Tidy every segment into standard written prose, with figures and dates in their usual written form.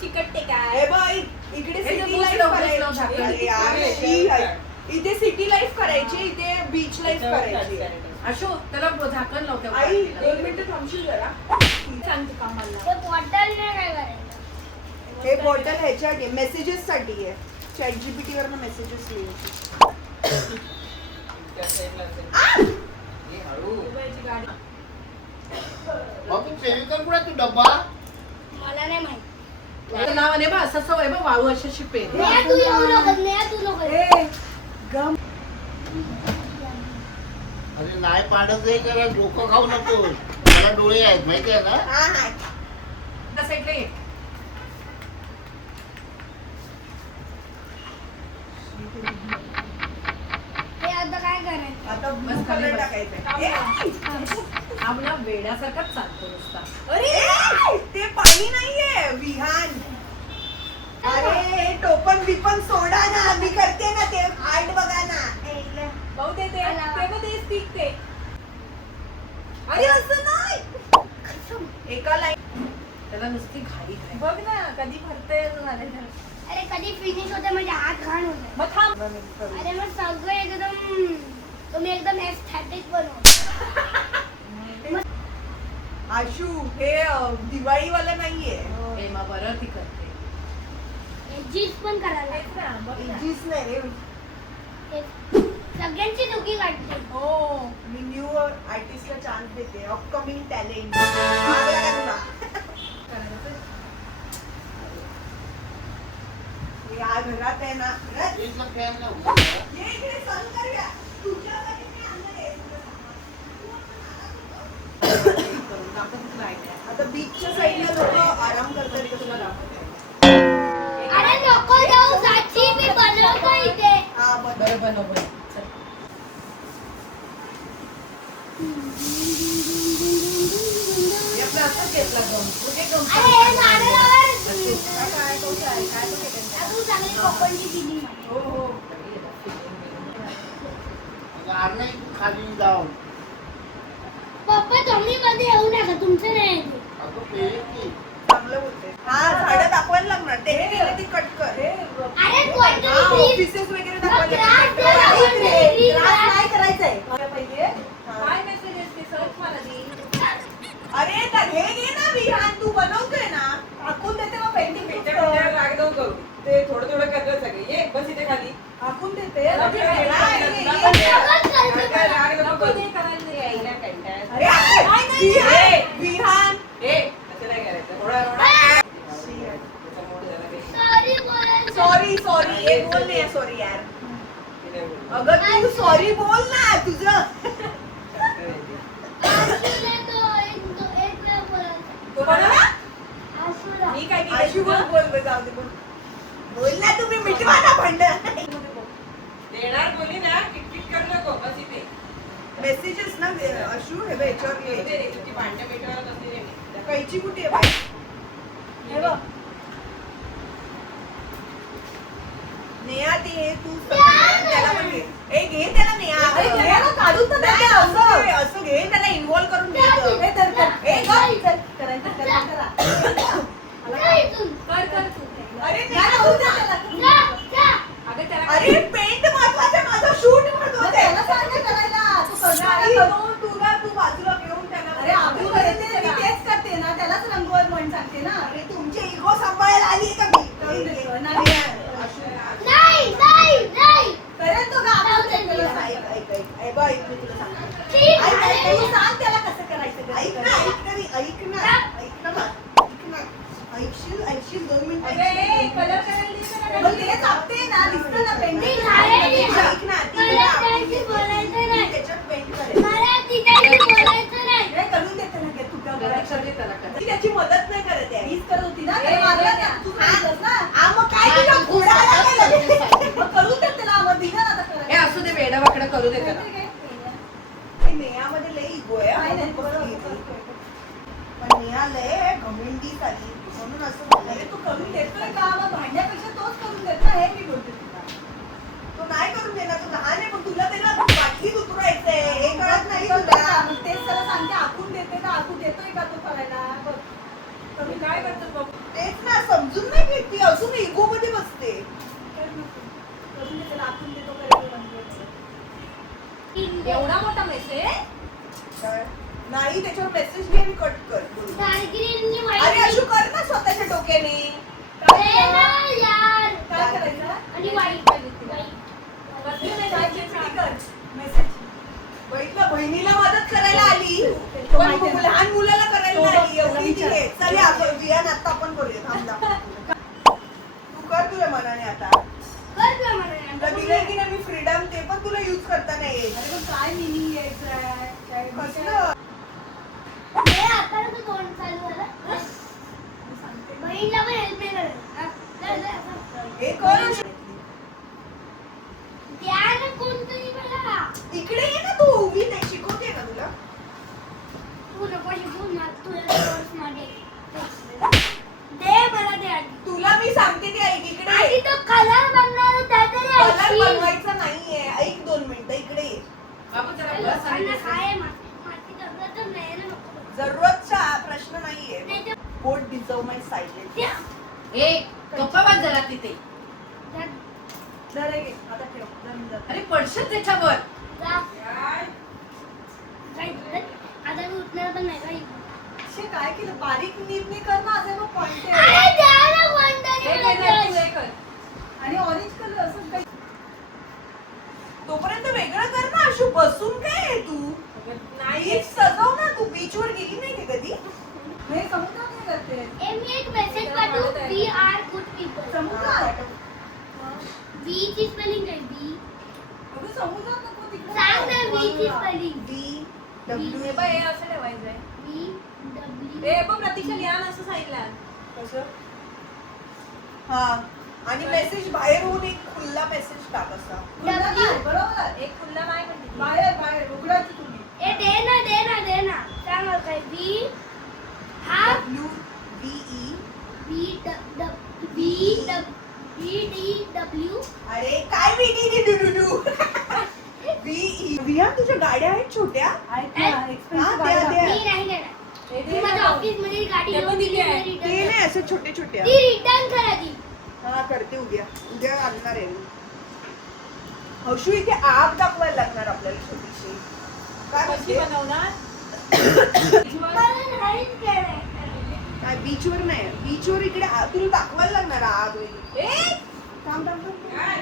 चिकटते काय बाई इकडे सिटी लाईफ करायची इथे सिटी लाईफ करायची इथे बीच लाईफ करायची अशो त्याला झाकण लावते आई 2 मिनिटं थांबशील जरा सांगते का मला बॉटल नाही काय करायचं हे बॉटल ह्याच्यासाठी मेसेजेस साठी आहे ChatGPT वरनं मेसेजेस लिहायचे तू डब्बा मला नाही माहित नावाने बा असं सवय बा वाळू अशी पेन तू येऊ नको गम अरे नाही पाडत आहे का डोकं खाऊ नको मला डोळे आहेत माहिती आहे ना त्या साईडला ये आता काय करायचं आता ब्लू कलर टाकायचा आम्हाला वेड्यासारखाच चालतो नुसता अरे ते पाणी नाहीये विहान अरे टोपन बिपन सोडा ना मी करते ना ते आर्ट बघा ना भाऊ ते तेच टिकते अरे असं नाही एका लाईन त्याला नुसती घाई घाई बघ ना कधी भरते अरे कधी फिनिश होते म्हणजे हात घाण होते मग थांब अरे मग सगळं एकदम तुम्ही एकदम एस्थेटिक बनव आशू हे दिवाळीवाला नाहीये हे मग बरं ती करते जीन्स पण करायला जीस नाही सगळ्यांची दुखी काढते हो मी न्यू आर्टिस्टला चान्स देते अपकमिंग टॅलेंट या घरात आहे ना फॅन ये इकडे सण करूया तुझ्यासाठी मी आणलंय आता बीचच्या साईडला लोक आराम करतात का तुला दाखवते अरे नको जाऊ साची मी बनवतो इथे हा बरं बनव असंच घेतला अरे हे झाडावर तू चांगली कोकणची दिली हो हो नाही खाली जाऊन पप्पा तुम्ही कधी येऊ नका तुमचं नाही चांगलं बोलते हा झाडं दाखवायला लागणार ते गेले ती कट कर अरे ऑफिसेस वगैरे नाही करायचंय काय मेसेज असते सर्च मला दे अरे तर हे घे ना विहान तू बनवतोय ना टाकून देते मग पेंटिंग राग नको करू ते थोडं थोडं करतात सगळे ये बस इथे खाली टाकून देते राग नको करू विहान ए असं नाही करायचं थोडा सॉरी सॉरी एक बोल नाही सॉरी यार अगं तू सॉरी बोल ना तुझं मी काय आशू बोल जाऊ दे बोल ना तुम्ही मिटवा ना भांडण देणार बोली ना किटकिट करू नको बस इथे मेसेजेस ना आशू हे बघ याच्यावर लिहायचे तुझी भांडण मिटवत असते कैची कुठे आहे बाई हे बघ नेहा ते तू त्याला पण घे ए घे त्याला नेहा काढून तर दे असं घे त्याला इन्व्हॉल्व करून घे हे तर ए चल करायचं करा कर तू अरे अरे पेंट महत्वाचं माझा शूट महत्वाचं त्याला सांग करायला तू करणार तुला तू बाजूला घेऊन त्याला अरे आपण करते मी तेच करते ना त्यालाच रंगवत म्हण सांगते ना अरे तुमचे इगो सांभाळायला आली का मी नाही करेल तो गावाला ऐक बाई मी तुला सांगते तू सांग त्याला कसं करायचं ऐक ना ऐकशील 2 मिनिटं अरे कलर करायला दे तेच आपते ना दिसतं ना पेंटिंग ऐक ना बोलायचं नाही त्याच्यात पेंट करेल मला तिच्याशी बोलायचं नाही हे करून देते ना तू का लक्षात दे त्याला ती त्याची मदत नाही करत आहे हीच करत होती ना ते मारलं ना तू सांगतस ना मग काय तुझा घोडा आला काय लगेच मग करून देते ना मग दिलं ना आता करायला हे असू दे वेडा वाकडा करू दे त्याला ते नेहामध्ये लय इगो आहे पण नेहा लय घमेंडी झाली म्हणून असं बोलले तू करून देतोय का मग भांडण्यापेक्षा तोच करून देत ना हे मी बोलते तुला तो नाही करून देणार तो लहान आहे पण तुला त्याला बाटलीत उतरायचंय हे कळत नाही तुला मग तेच त्याला सांगते आखून देते का आखून देतोय का तो करायला तुम्ही काय करतो बघ तेच ना समजून नाही घेत ती अजून इगो मध्ये बसते. एवढा मोठा मेसेज काय? नाही त्याच्यावर मेसेज घे आणि कट कर बोल. दार्जिलिंगनी अरे white अशू कर ना स्वतःच्या डोक्याने. दे ना यार. काय करायचं आणि white. बघितलं बहिणीला मदत करायला आली पण लहान मुलाला करायला नाही आली एवढी ती आहे. चल आपण विहान आता आपण करूया थांब. तू कर तुझ्या मनाने आता. कर तुला म्हणाले. तुला दिलंय की नाही मी फ्रीडम ते पण तुला युज करता नाही येत. अरे पण काय मिनिंग यायचं आहे काय कसलं? हे आता ना तू तोंड चालू झालं. बहीणला पण हेल्प नाही करत. हा? जा, जा, जा. हे कर द्या ना कोणतरी मला. इकडे ये ना तू मी नाही शिकवते ना तुला. तू नको शिकवू मला. तुझ्या कोर्स मध्ये. दे मला दे आधी. तुला मी सांगते ते ऐक इकडे आधी ये. तो कलर बनणार होता तरी कलर ऐकशील. बनवायचा नाहीये ऐक 2 मिनिटं इकडे ये. आपण जरा बस लोकांना आणि काय आहे माती जमलं तर नाही ना नको. जरूरतचा प्रश्न नाहीये. नाही तर बोट डिझर्व माय सायलेंस. द्या. ए गप्पा बस जरा तिथे. द्या. जरा घे आता ठेव जमीन जात अरे पडशील त्याच्यावर. जा. काय झालं? आता मी उठणार पण नाही काही. काय केलं बारीक नीट कर ना असे मग पॉइंट अरे द्या ना कोणतरी हे मला कर ना, तू brush. हे कर. आणि ऑरेंज कलर असं काही तोपर्यंत वेगळं कर ना अशू बसून काय आहे तू. बीच सजव ना तू बीच वर गेली नाही का कधी. नाही समुद्रात नाही करते ए, मी एक मेसेज पाठवू. We are good people. समुद्रात वी ची स्पेलिंग काय? वी. अगं समुद्रात नको तिकडे सांग ना वी ची स्पेलिंग. बी डब्ल्यू हे बघ, हे असं ठेवायचंय. V W. ए बघ प्रतीक्षा लिहा ना असं सांगितलं. कसं. हा आणि मेसेज बाहेर होऊन एक खुल्ला मेसेज टाक असा. खुल्ला नाही, बरोबर आहे. एक खुल्ला नाही म्हणते. बाहेर उघडायचं तुम्ही ए दे ना दे ना दे ना. सांग मला काय? वी हा W B E. V D W. अरे काय B D do do B E. Vihaan तुझ्या गाड्या आहेत छोट्या. ऐक ना हा, एक्सपेन्सिव्ह द्या, गाडी द्या. मी नाही देणार. हे तू दे माझ्या ना. ऑफिस मध्ये गाडी ते पण घेऊन दिली आहे. गेली, ते return नाही असं छोटे छोट्या. ती रिटर्न कर आधी. हा करते उद्या आणणार आहे मी. हौशू इथे आग दाखवायला लागणार आपल्याला छोटीशी. काय कशी म्हणते? बनवणार? मला नाहीच करायचं. काय बीचवर नाही बीचवर इकडे तुला दाखवायला लागणार आग वगैरे. ए थांब थांब थांब. काय?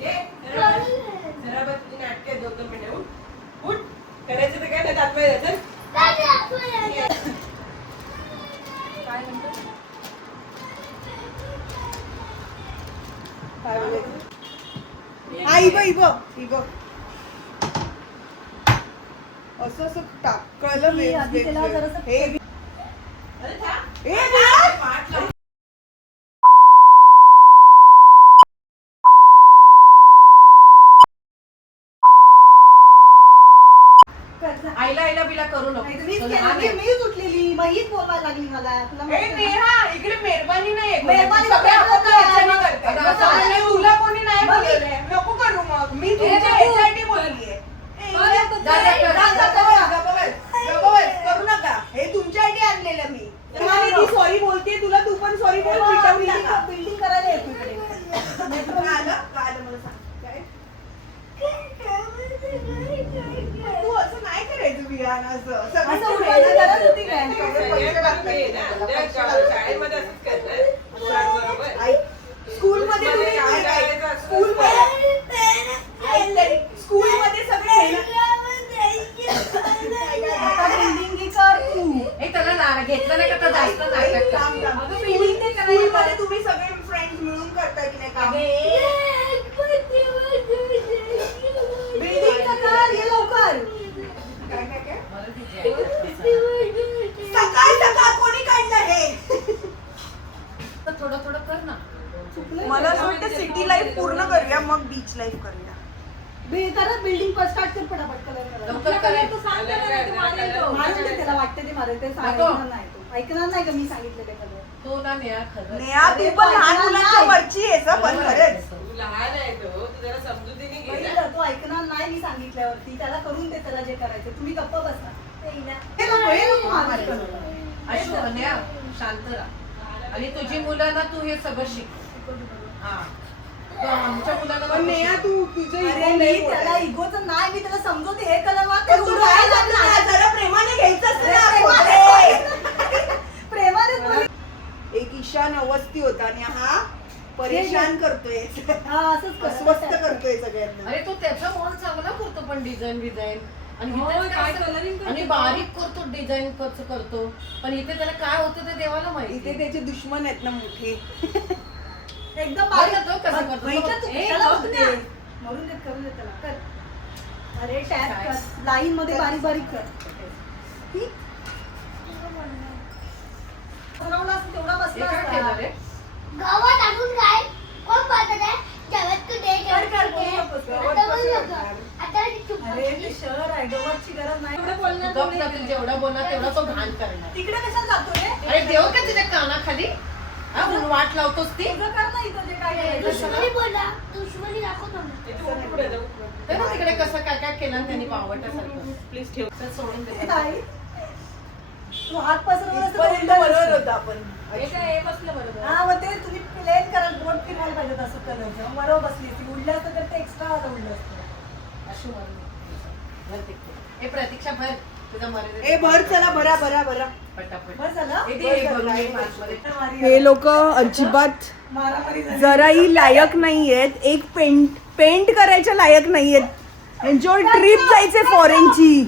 ये, जरा बस तुझी नाटके आहेत 2-2 मिनिटं. उठ. करायचं तर काय नाही दाखवायचं चल. दादी, आपण काय म्हणतो? काय बोलायचं? हा, ही बघ. असं टाक कळलं ती आधी त्याला जरासं हे अरे थांब. हे विहान! पाठ लाव. आईला बिला करू नाही तर मीच नको. केलं, मीच उठलेली मग हीच बोलवायला लागली मला तुला हे माहिती आहे. नेहा इकडे मेहरबानी नाही मेहरबानी सगळे आपण नाही. ह्याच्याने करते. अगं, असं असं नाही, तुला कोणी नाही मग बोलवलंय. नको करू मग मी ए, तुमच्या नको. ह्याच्यासाठी बोललीये. जा, जा, करू नका हे तुमच्यासाठी आणलेलं मी. आणि ती सॉरी बोलते तुला तू पण सॉरी बोल पिटवली नका. बिल्डिंग करायला येतो इकडे कळालं मला सांग काय तू असं नाही करायचं विहान असं सगळं असं उठायची गरज होती काय? सगळे पैसे लागतात त्याला, पैसे लागतात. शाळेमध्ये असंच करणार बरोबर ऐक, स्कूलमध्ये तुम्ही स्कूलमध्ये सगळे आहे ना. आता बिल्डिंग कर तू ए त्याला घेतलं नाही का तर जास्त ऐक, नाटक ऐक, कर. थांब, थांब. अगं, building नाही करायला स्कूलमध्ये पाहिजे. तुम्ही सगळे फ्रेंड्स मिळून करताय की नाही काम? बिल्डिंगचं कर ये लवकर काय काय काय मला ठीक आहे. सकाळ कोणी काढलं हे तर थोडं थोडं कर ना. मला असं वाटतं सिटी लाईफ पूर्ण करूया मग बीच लाईफ करूया. बिल्डिंग पर स्टार्ट कर पटापट कलर करायला. लवकर करायचं. मारून दे त्याला वाटतं ते मारेल ते ऐकणार नाही तो ऐकणार नाही का मी सांगितलेलं कलर तो ना नेहा खरं. नेहा तू पण लहान मुलांच्या वरची आहेस हं, पण खरंच तू लहान आहे तो तू जरा समजुतीने घे तो ऐकणार नाही मी सांगितल्यावरती त्याला करून दे त्याला जे करायचं तुम्ही गप्प बसा हे नको मारू कलर. अशू अन्या शांत राहा आणि तुझी मुलांना तू हे सगळं शिक हा तो आमच्या मुलांना पण नको नेहा शिकवू. तू तुझं अरे ego मी नाही त्याला बोलत. इगोचं नाही, मी त्याला समजवते हे कलम पण तू काय करणार? जरा प्रेमाने घ्यायचं असतं ना, खोटे. प्रेमाने बोल. एक ईशान अवस्थी होता आणि हा परेशान करतोय हा असंच अस्वस्थ कर. करतोय सगळ्यांना. अरे तो त्याचा मॉल चांगला करतो पण डिझाईन आणि हो, इथे काय असं- coloring करतो आणि तो. बारीक करतो डिझाईन कसं करतो पण इथे त्याला काय होतं ते देवाला माहिती इथे त्याचे दुश्मन आहेत ना मोठे. एकदम बघ ना तो कसा करतो. बघितलं तू? ए, त्याला बघ बघते. ना. म्हणून दे, करून दे त्याला. कर. अरे टॅप काय? कर, लाईन मध्ये बारीक बारीक कर. ठीक? बनवला असता तेवढा हे बसला काय असता. केलं रे गावात अजून काय कोण पाहत आहे जेवत तू दे कर, कर, जेवत बोलू नकोस. दे. आता बोल नको. आता चुप अरे ते शहर आहे, गवतची गरज नाही. एवढं बोलणार तू गप ना, तू जेवढा बोलणार तेवढा तो घाण करणार तिकडे कशाला जातो रे? अरे देव का तुझ्या कानाखाली हा म्हणून वाट लावतोस ती तुझं कर ना इथं जे काय करायचं. दुश्मनी बोला दुश्मनी दाखवतो ना ए, तू उठ पुढे जाऊ. ते ना तिकडे कसं काय काय केलं आणि त्यांनी पावटासारखं प्लीज ठेव. तर सोडून दे नाही. तू हात पसरवला असता तर इथपर्यंत उलटं बरोबर नसतं. होतं आपण. हे काय हे बसलं बरोबर. हा मग ते तुम्ही प्लेन करा, बोट फिरवायला पाहिजे असं करायचं. बरोबर बसली असती. उडलं असतं तर ते एक्स्ट्रा आता उडलं असतं. अशू म्हणून भर तिकडे. हे प्रतीक्षा भर तुझा मर्यादा ए भर चला भरा भरा भरा. पटापट बरं झालं? हे दे, हे भरून घे पाचमध्ये. हे लोक अजिबात मारामारी झाली. जराही लायक नाहीयेत. एक पेंट करायच्या लायक नाहीयेत. यांच्यावर ट्रिप जायचे फॉरेनची.